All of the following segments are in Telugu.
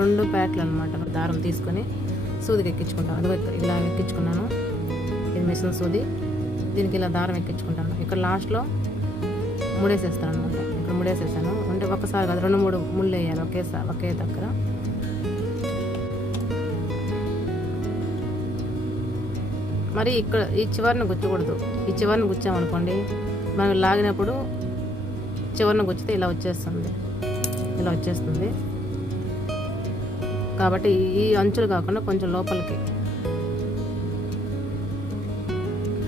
రెండు ప్యాట్లు అనమాట దారం తీసుకొని సూదికి ఎక్కించుకుంటాను అదిగో ఇలా ఎక్కించుకున్నాను. ఇది మిషన్ సూది. దీనికి ఇలా దారం ఎక్కించుకుంటాను. ఇక్కడ లాస్ట్లో ముడేసేస్తాను అనమాట ఇక్కడ ముడేసేసాను. అంటే ఒకసారి కాదు రెండు మూడు ముళ్ళు వేయాలి ఒకేసారి ఒకే దగ్గర. మరి ఇక్కడ ఈ చివరిని గుచ్చకూడదు. ఈ చివరిని గుచ్చామనుకోండి మనం లాగినప్పుడు చివరిని గుచ్చితే ఇలా వచ్చేస్తుంది. ఇలా వచ్చేస్తుంది. కాబట్టి ఈ అంచులు కాకుండా కొంచెం లోపలికి.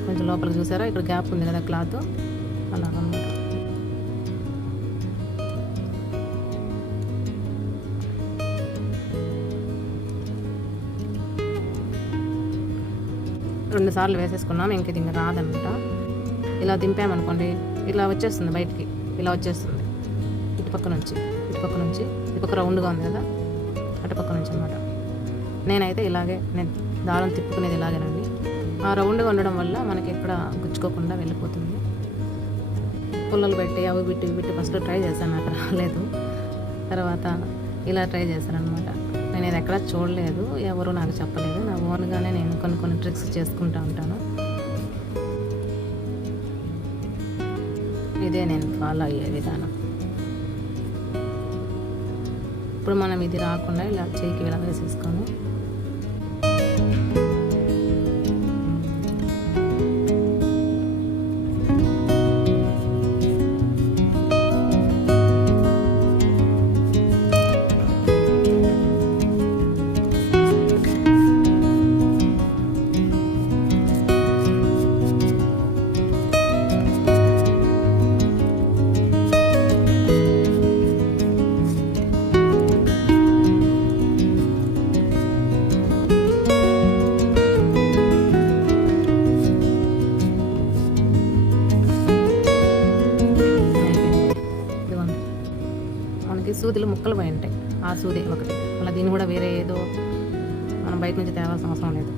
కొంచెం లోపలికి చూసారా? ఇక్కడ గ్యాప్ ఉంది కదా క్లాత్. అలాగనమాట రెండు సార్లు వేసేసుకున్నాం ఇంక ఇది ఇంకా రాదనమాట ఇలా దింపామనుకోండి ఇలా వచ్చేస్తుంది బయటికి. ఇలా వచ్చేస్తుంది. ఇటుపక్క నుంచి ఇటుపక్క నుంచి. ఇటుపక్క రౌండ్గా ఉంది కదా. అటుపక్క నుంచి అనమాట నేనైతే ఇలాగే నేను దారం తిప్పుకునేది ఇలాగేనండి. ఆ రౌండ్గా ఉండడం వల్ల మనకి ఎక్కడ గుచ్చుకోకుండా వెళ్ళిపోతుంది. పుల్లలు పెట్టి అవి బిట్టి ఇవి బిట్టి ఫస్ట్ ట్రై చేశాను నాకు రాలేదు. తర్వాత ఇలా ట్రై చేశారనమాట నేను ఇది ఎక్కడా చూడలేదు ఎవరు నాకు చెప్పలేదు. నా ఓన్గానే నేను కొన్ని కొన్ని ట్రిక్స్ చేసుకుంటూ ఉంటాను. ఇదే నేను ఫాలో అయ్యే విధానం. ఇప్పుడు మనం ఇది రాకుండా ఇలా చేయికి ఇలా వేసేసుకొని మనకి సూదిలో ముక్కలు పోయి ఉంటాయి ఆ సూది ఒకటి. మళ్ళీ దీన్ని కూడా వేరే ఏదో మనం బయట నుంచి తేవాల్సిన అవసరం లేదు.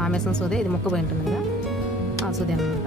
ఆ సూదే ఇది ముక్క పోయి ఉంటుంది కదా. ఆ సూది అనమాట